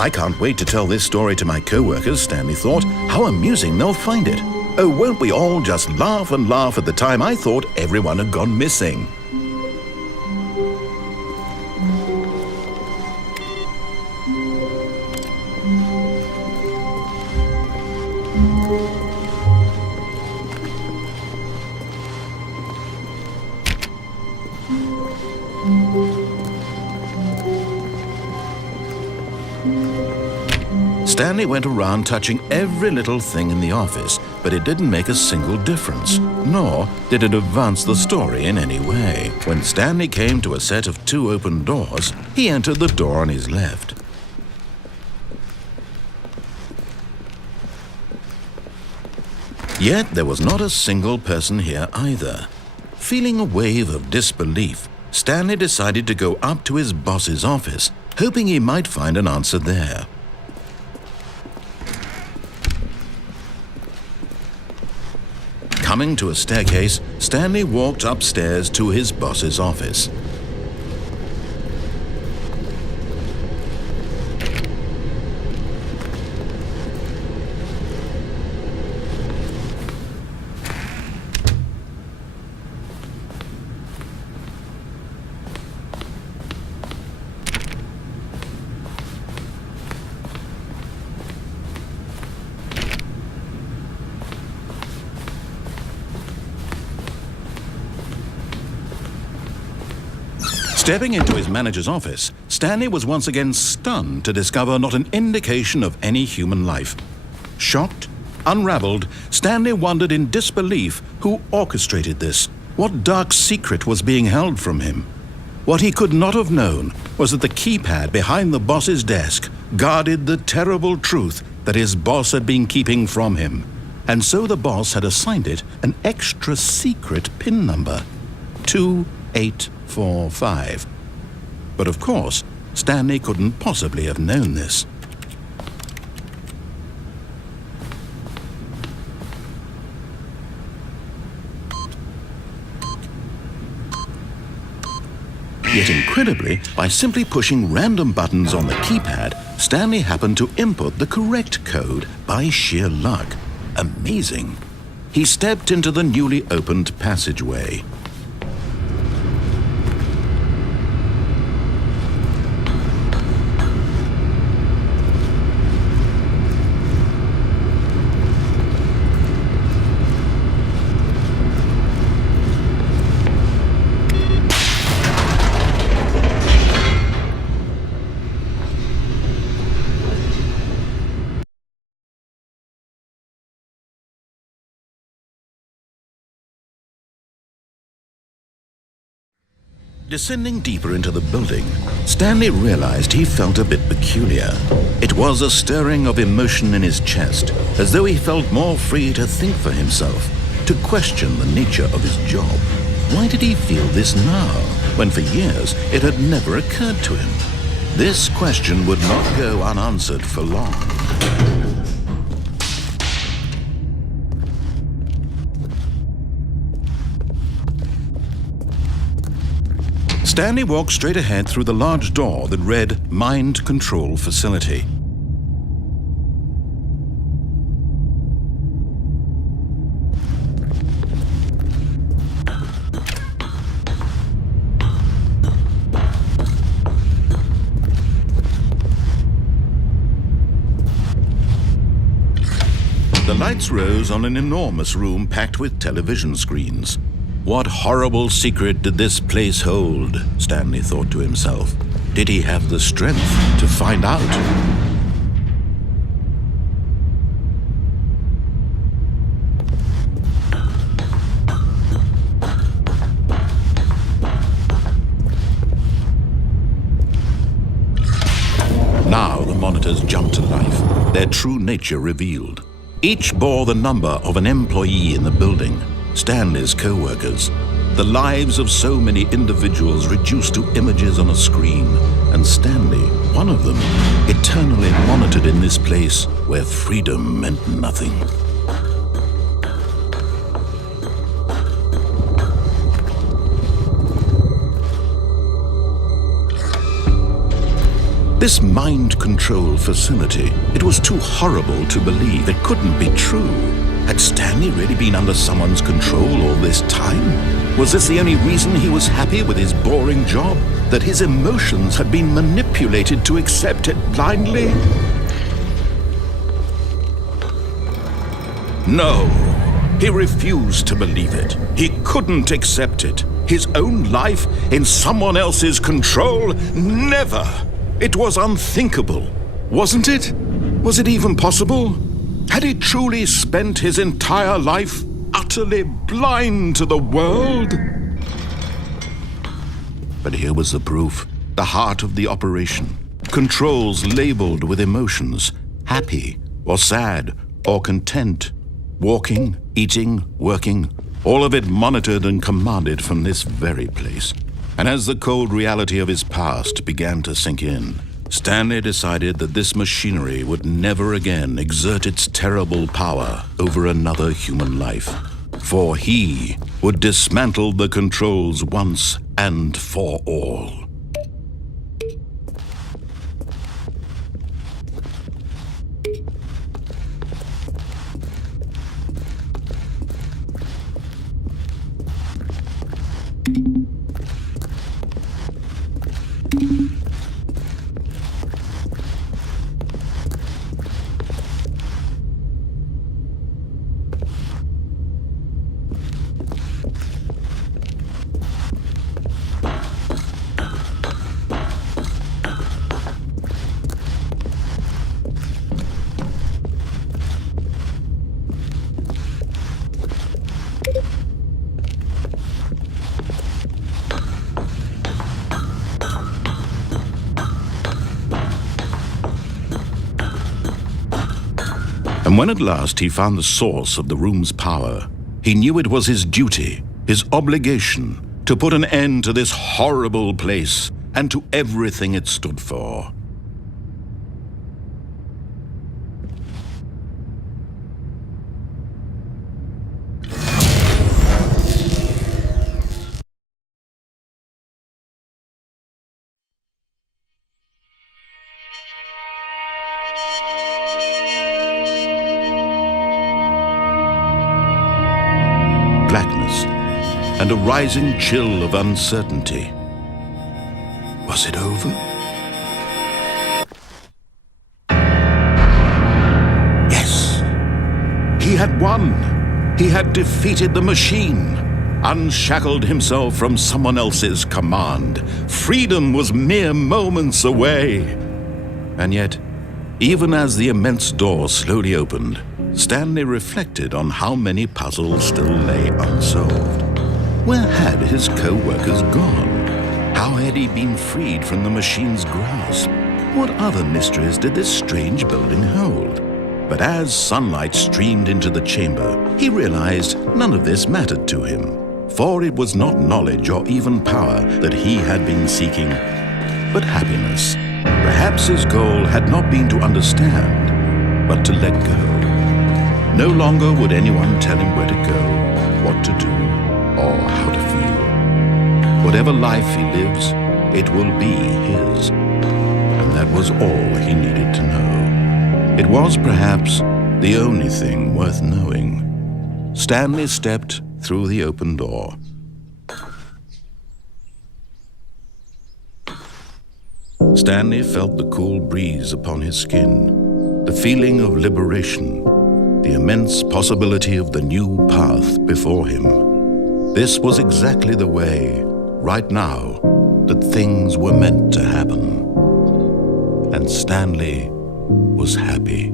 I can't wait to tell this story to my co-workers, Stanley thought. How amusing they'll find it. Oh, won't we all just laugh and laugh at the time I thought everyone had gone missing. Stanley went around touching every little thing in the office, but it didn't make a single difference, nor did it advance the story in any way. When Stanley came to a set of 2 open doors, he entered the door on his left. Yet there was not a single person here either. Feeling a wave of disbelief, Stanley decided to go up to his boss's office, hoping he might find an answer there. Coming to a staircase, Stanley walked upstairs to his boss's office. Stepping into his manager's office, Stanley was once again stunned to discover not an indication of any human life. Shocked, unraveled, Stanley wondered in disbelief who orchestrated this. What dark secret was being held from him? What he could not have known was that the keypad behind the boss's desk guarded the terrible truth that his boss had been keeping from him. And so the boss had assigned it an extra secret PIN number, 2845. But of course, Stanley couldn't possibly have known this. Yet incredibly, by simply pushing random buttons on the keypad, Stanley happened to input the correct code by sheer luck. Amazing. He stepped into the newly opened passageway. Descending deeper into the building, Stanley realized he felt a bit peculiar. It was a stirring of emotion in his chest, as though he felt more free to think for himself, to question the nature of his job. Why did he feel this now, when for years it had never occurred to him? This question would not go unanswered for long. Stanley walked straight ahead through the large door that read Mind Control Facility. The lights rose on an enormous room packed with television screens. What horrible secret did this place hold? Stanley thought to himself. Did he have the strength to find out? Now the monitors jumped to life, their true nature revealed. Each bore the number of an employee in the building. Stanley's co-workers, the lives of so many individuals reduced to images on a screen, and Stanley, one of them, eternally monitored in this place where freedom meant nothing. This mind control facility, it was too horrible to believe. It couldn't be true. Had Stanley really been under someone's control all this time? Was this the only reason he was happy with his boring job? That his emotions had been manipulated to accept it blindly? No, he refused to believe it. He couldn't accept it. His own life in someone else's control? Never! It was unthinkable, wasn't it? Was it even possible? Had he truly spent his entire life utterly blind to the world? But here was the proof, the heart of the operation. Controls labeled with emotions, happy or sad or content. Walking, eating, working, all of it monitored and commanded from this very place. And as the cold reality of his past began to sink in, Stanley decided that this machinery would never again exert its terrible power over another human life. For he would dismantle the controls once and for all. And when at last he found the source of the room's power, he knew it was his duty, his obligation, to put an end to this horrible place and to everything it stood for. Blackness and a rising chill of uncertainty. Was it over? Yes! He had won! He had defeated the machine, unshackled himself from someone else's command. Freedom was mere moments away. And yet, even as the immense door slowly opened, Stanley reflected on how many puzzles still lay unsolved. Where had his co-workers gone? How had he been freed from the machine's grasp? What other mysteries did this strange building hold? But as sunlight streamed into the chamber, he realized none of this mattered to him, for it was not knowledge or even power that he had been seeking, but happiness. Perhaps his goal had not been to understand, but to let go. No longer would anyone tell him where to go, what to do, or how to feel. Whatever life he lives, it will be his. And that was all he needed to know. It was perhaps the only thing worth knowing. Stanley stepped through the open door. Stanley felt the cool breeze upon his skin, the feeling of liberation, the immense possibility of the new path before him. This was exactly the way, right now, that things were meant to happen. And Stanley was happy.